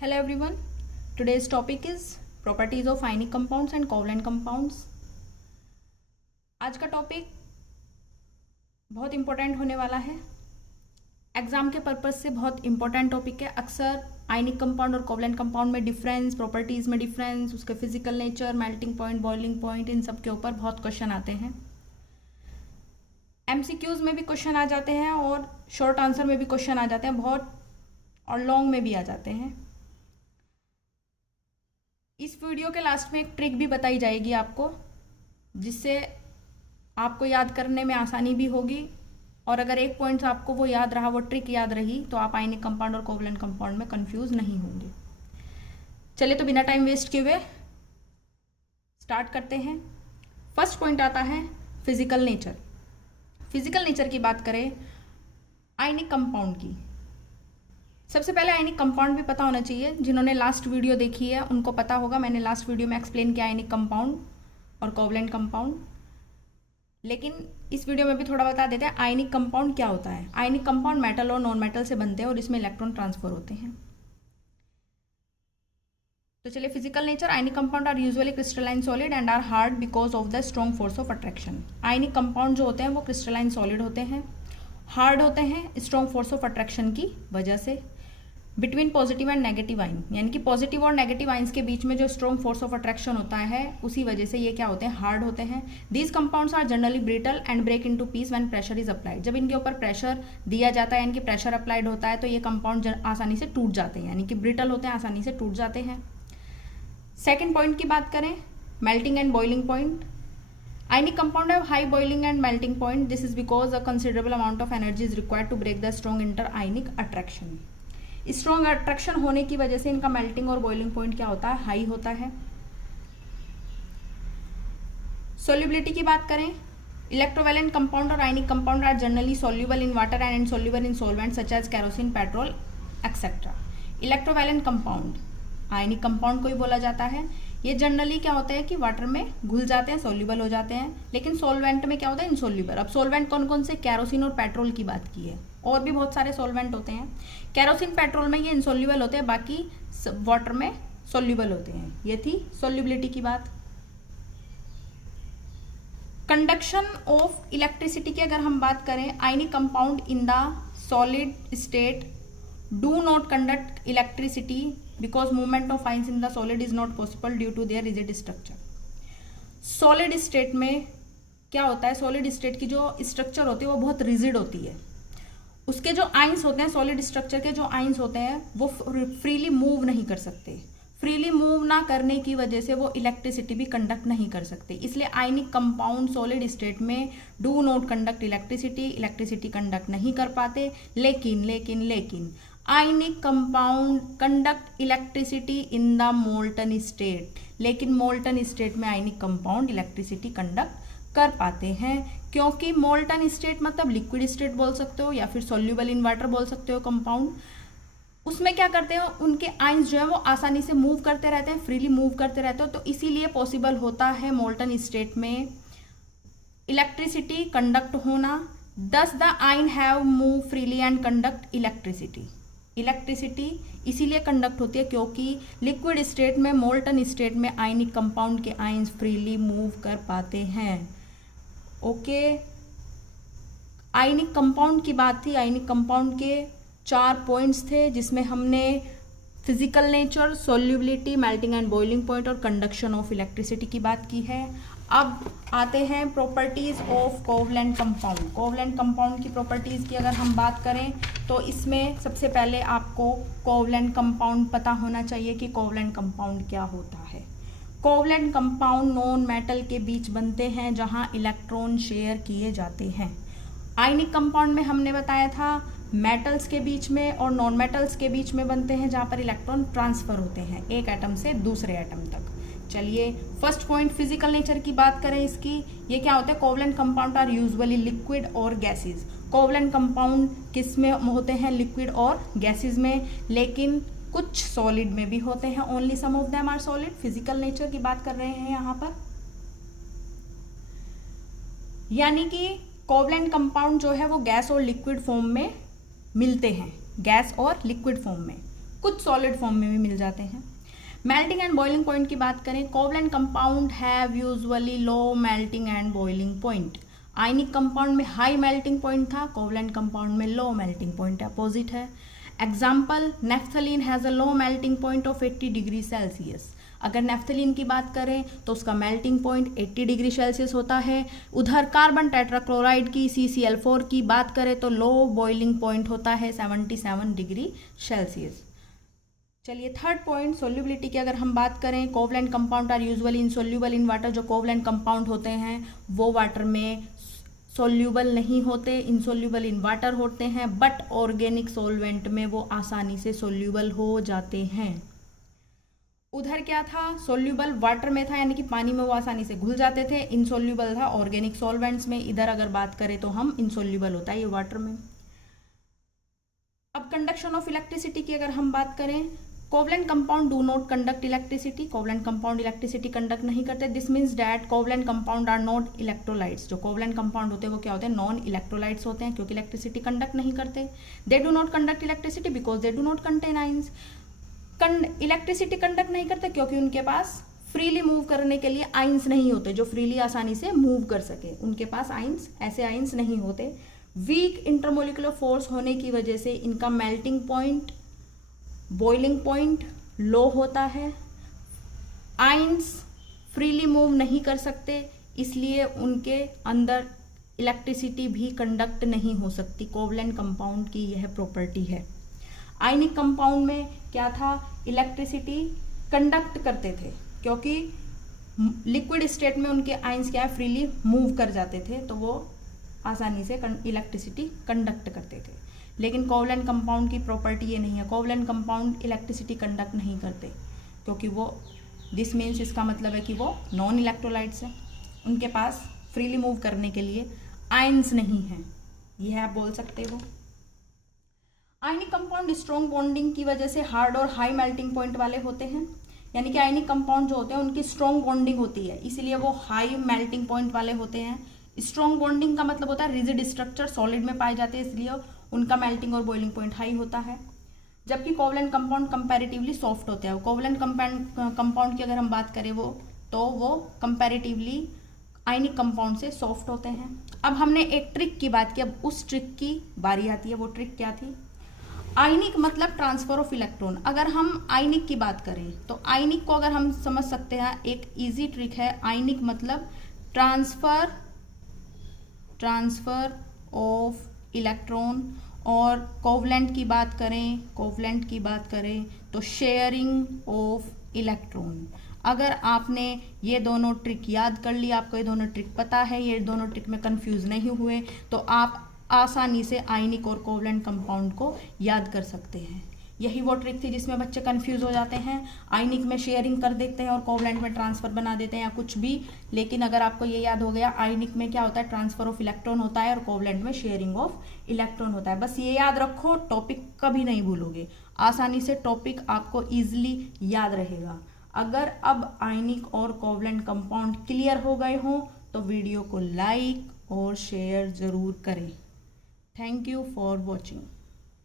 Hello everyone. Today's topic is properties of ionic compounds and covalent compounds. आज का topic बहुत important होने वाला है. एग्जाम के पर्पज से बहुत इम्पोर्टेंट टॉपिक है. अक्सर आयनिक कंपाउंड और कोवलेंट कंपाउंड में डिफरेंस, प्रॉपर्टीज में डिफरेंस, उसके physical nature, melting point, boiling point, इन सब के ऊपर बहुत क्वेश्चन आते हैं. एमसीक्यूज में भी क्वेश्चन आ जाते हैं और शॉर्ट आंसर में भी क्वेश्चन आ जाते हैं बहुत, और लॉन्ग में भी आ जाते हैं. इस वीडियो के लास्ट में एक ट्रिक भी बताई जाएगी आपको, जिससे आपको याद करने में आसानी भी होगी, और अगर एक पॉइंट आपको वो याद रहा, वो ट्रिक याद रही, तो आप आयनिक कंपाउंड और कोवलेंट कंपाउंड में कंफ्यूज नहीं होंगे. चलिए तो बिना टाइम वेस्ट किए हुए स्टार्ट करते हैं. फर्स्ट पॉइंट आता है फिजिकल नेचर. फिजिकल नेचर की बात करें आयनिक कंपाउंड की, सबसे पहले आयनिक कंपाउंड भी पता होना चाहिए. जिन्होंने लास्ट वीडियो देखी है उनको पता होगा, मैंने लास्ट वीडियो में एक्सप्लेन किया आयनिक कंपाउंड और कोवलेंट कंपाउंड. लेकिन इस वीडियो में भी थोड़ा बता देते हैं आयनिक कंपाउंड क्या होता है. आयनिक कंपाउंड मेटल और नॉन मेटल से बनते हैं और इसमें इलेक्ट्रॉन ट्रांसफर होते हैं. तो चलिए physical nature. Ionic compound are usually crystalline solid and are hard because of the strong force of attraction. Ionic compound जो होते हैं वो क्रिस्टलाइन सॉलिड होते हैं, हार्ड होते हैं स्ट्रॉन्ग फोर्स ऑफ अट्रैक्शन की वजह से. Between positive and negative ion, यानी कि पॉजिटिव और नेगेटिव आइंस के बीच में जो स्ट्रॉन्ग फोर्स ऑफ अट्रैक्शन होता है, उसी वजह से ये क्या होते हैं, हार्ड होते हैं. These compounds are generally brittle and break into piece when pressure is applied. जब इनके ऊपर प्रेशर दिया जाता है, यानी कि प्रेशर अप्लाइड होता है, तो ये कंपाउंड आसानी से टूट जाते हैं, यानी कि ब्रिटल होते हैं, आसानी से टूट जाते हैं. सेकेंड पॉइंट की बात करें, melting and boiling point. Ionic compound have high boiling and melting point. This is because a considerable amount of energy is required to break the strong inter-ionic attraction. Strong attraction होने की वजह से इनका melting और boiling point क्या होता है, high होता है. सोल्यूबिलिटी की बात करें, इलेक्ट्रोवैलेंट कंपाउंड और ionic compound are generally soluble in water and insoluble in solvent such as kerosene, petrol etcetera. Electrovalent compound ionic compound को ही बोला जाता है. ये जनरली क्या होता है कि वाटर में घुल जाते हैं, सोल्यूबल हो जाते हैं, लेकिन सॉल्वेंट में क्या होता है, इनसोल्यूबल. अब सॉल्वेंट कौन कौन से, केरोसिन और पेट्रोल की बात की है, और भी बहुत सारे सॉल्वेंट होते हैं. केरोसिन, पेट्रोल में ये इनसोल्यूबल होते हैं, बाकी वाटर में सोल्यूबल होते हैं. ये थी सोल्यूबिलिटी की बात. कंडक्शन ऑफ इलेक्ट्रिसिटी की अगर हम बात करें, ionic compound in the solid state do not conduct electricity because movement of ions in the solid is not possible due to their rigid structure. Solid state में क्या होता है, सॉलिड स्टेट की जो स्ट्रक्चर होती है वो बहुत रिजिड होती है. उसके जो आइंस होते हैं, सॉलिड स्ट्रक्चर के जो आइंस होते हैं, वो फ्रीली मूव नहीं कर सकते. फ्रीली मूव ना करने की वजह से वो इलेक्ट्रिसिटी भी कंडक्ट नहीं कर सकते. इसलिए आयनिक कंपाउंड सॉलिड स्टेट में do not conduct electricity, electricity conduct नहीं कर पाते. लेकिन ionic compound conduct electricity in the molten state. लेकिन मोल्टन स्टेट में आयनिक कंपाउंड इलेक्ट्रिसिटी कंडक्ट कर पाते हैं, क्योंकि मोल्टन स्टेट मतलब लिक्विड स्टेट बोल सकते हो या फिर सोल्यूबल इन वाटर बोल सकते हो कंपाउंड. उसमें क्या करते हो, उनके आइंस जो है वो आसानी से मूव करते रहते हैं, फ्रीली मूव करते रहते हो, तो इसीलिए पॉसिबल होता है मोल्टन स्टेट में इलेक्ट्रिसिटी कंडक्ट होना. दस द आइन have move freely and conduct electricity. Electricity इसीलिए कंडक्ट होती है क्योंकि लिक्विड स्टेट में, मोल्टन स्टेट में आयनिक कंपाउंड के आयंस फ्रीली मूव कर पाते हैं. ओके, आयनिक कंपाउंड की बात थी. आयनिक कंपाउंड के 4 पॉइंट्स थे, जिसमें हमने physical nature, solubility, melting and boiling point और कंडक्शन ऑफ इलेक्ट्रिसिटी की बात की है. अब आते हैं properties of covalent compound. Covalent compound की प्रॉपर्टीज की अगर हम बात करें तो इसमें सबसे पहले आपको कोवलेंट कंपाउंड पता होना चाहिए कि कोवलेंट कंपाउंड क्या होता है. कोवलेंट कंपाउंड नॉन मेटल के बीच बनते हैं जहां इलेक्ट्रॉन शेयर किए जाते हैं. आयनिक कंपाउंड में हमने बताया था मेटल्स के बीच में और नॉन मेटल्स के बीच में बनते हैं, जहां पर इलेक्ट्रॉन ट्रांसफर होते हैं एक एटम से दूसरे एटम तक. चलिए फर्स्ट पॉइंट फिजिकल नेचर की बात करें इसकी, ये क्या होता है, covalent compound are usually liquid और गैसेज. कोवलेंट कंपाउंड किस में होते हैं, लिक्विड और गैसेज में, लेकिन कुछ सॉलिड में भी होते हैं. Only some of them are solid. Physical nature की बात कर रहे हैं यहाँ पर, यानी कि कोवलेंट कंपाउंड जो है वो गैस और लिक्विड फॉर्म में मिलते हैं, गैस और लिक्विड फॉर्म में. कुछ सॉलिड फॉर्म में भी मिल जाते हैं। मेल्टिंग एंड बॉइलिंग पॉइंट की बात करें, covalent compound have usually low melting and boiling point. Ionic compound में हाई मेल्टिंग पॉइंट था, कोवलेंट कंपाउंड में लो मेल्टिंग पॉइंट, अपोजिट है। Example, naphthalene has a low melting point of 80 degree Celsius. अगर naphthalene की बात करें तो उसका मेल्टिंग पॉइंट 80 डिग्री सेल्सियस होता है। उधर कार्बन टेट्राक्लोराइड की CCl4 की बात करें तो लो बॉइलिंग पॉइंट होता है 77 डिग्री सेल्सियस। चलिए थर्ड पॉइंट, सोल्यूबिलिटी की अगर हम बात करें, covalent compound are usually insoluble in water. जो कोवलेंट कंपाउंड होते हैं वो वाटर में सोल्यूबल नहीं होते, इनसोल्यूबल इन वाटर होते हैं, बट ऑर्गेनिक सॉल्वेंट में वो आसानी से सोल्यूबल हो जाते हैं। उधर क्या था, सोल्यूबल वाटर में था, यानी कि पानी में वो आसानी से घुल जाते थे, इनसोल्यूबल था ऑर्गेनिक सॉल्वेंट्स में। इधर अगर बात करें तो हम इनसोल्यूबल होता है ये वाटर में। अब कंडक्शन ऑफ इलेक्ट्रिसिटी की अगर हम बात करें, covalent compound do not conduct electricity. Covalent compound electricity conduct नहीं करते। This means that covalent compound are not electrolytes. जो कोवलेंट कंपाउंड होते हैं वो क्या होते हैं, नॉन इलेक्ट्रोलाइट्स होते हैं, क्योंकि इलेक्ट्रिसिटी कंडक्ट नहीं करते। They do not conduct electricity because they do not contain ions. Electricity conduct नहीं करते क्योंकि उनके पास फ्रीली मूव करने के लिए आइंस नहीं होते जो फ्रीली आसानी से मूव कर सके, उनके पास आइंस, ऐसे आइंस नहीं होते। वीक इंटरमोलिकुलर फोर्स होने की वजह से इनका मेल्टिंग पॉइंट, बॉइलिंग पॉइंट लो होता है। आइंस फ्रीली मूव नहीं कर सकते, इसलिए उनके अंदर इलेक्ट्रिसिटी भी कंडक्ट नहीं हो सकती। कोवलेंट कंपाउंड की यह प्रॉपर्टी है। आयनिक कंपाउंड में क्या था, इलेक्ट्रिसिटी कंडक्ट करते थे क्योंकि लिक्विड स्टेट में उनके आइंस क्या है, फ्रीली मूव कर जाते थे, तो वो आसानी से इलेक्ट्रिसिटी कंडक्ट करते थे। लेकिन कोवलेंट कंपाउंड की प्रॉपर्टी ये नहीं है। कोवलेंट कंपाउंड इलेक्ट्रिसिटी कंडक्ट नहीं करते क्योंकि वो, दिस मीन्स इसका मतलब है कि वो नॉन इलेक्ट्रोलाइट्स है, उनके पास फ्रीली मूव करने के लिए आयंस नहीं है, यह आप बोल सकते हो। आयनिक कंपाउंड स्ट्रॉन्ग बॉन्डिंग की वजह से हार्ड और हाई मेल्टिंग पॉइंट वाले होते हैं, यानी कि आयनिक कंपाउंड जो होते हैं उनकी स्ट्रॉन्ग बॉन्डिंग होती है, इसलिए वो हाई मेल्टिंग पॉइंट वाले होते हैं। स्ट्रॉन्ग बॉन्डिंग का मतलब होता है रिजिड स्ट्रक्चर सॉलिड में पाए जाते हैं, इसलिए उनका मेल्टिंग और बॉइलिंग पॉइंट हाई होता है। जबकि कोवलेंट कंपाउंड कंपैरेटिवली सॉफ्ट होते हैं। कोवलेंट कंपाउंड की अगर हम बात करें वो कंपैरेटिवली आयनिक कंपाउंड से सॉफ्ट होते हैं। अब हमने एक ट्रिक की बात की, अब उस ट्रिक की बारी आती है। वो ट्रिक क्या थी, आयनिक मतलब ट्रांसफर ऑफ इलेक्ट्रॉन। अगर हम आयनिक की बात करें तो आयनिक को अगर हम समझ सकते हैं, एक इजी ट्रिक है, आयनिक मतलब ट्रांसफर ऑफ इलेक्ट्रॉन। और कोवलेंट की बात करें तो शेयरिंग ऑफ इलेक्ट्रॉन। अगर आपने ये दोनों ट्रिक याद कर ली, आपको ये दोनों ट्रिक पता है, ये दोनों ट्रिक में कंफ्यूज नहीं हुए, तो आप आसानी से आयनिक और कोवलेंट कंपाउंड को याद कर सकते हैं। यही वो ट्रिक थी जिसमें बच्चे कंफ्यूज हो जाते हैं, आयनिक में शेयरिंग कर देते हैं और कोवलेंट में ट्रांसफर बना देते हैं या कुछ भी। लेकिन अगर आपको ये याद हो गया, आयनिक में क्या होता है, ट्रांसफर ऑफ इलेक्ट्रॉन होता है और कोवलेंट में शेयरिंग ऑफ इलेक्ट्रॉन होता है। बस ये याद रखो, टॉपिक कभी नहीं भूलोगे, आसानी से टॉपिक आपको ईजिली याद रहेगा। अगर अब आयनिक और कोवलेंट कंपाउंड क्लियर हो गए हों तो वीडियो को लाइक और शेयर ज़रूर करें। Thank you for watching.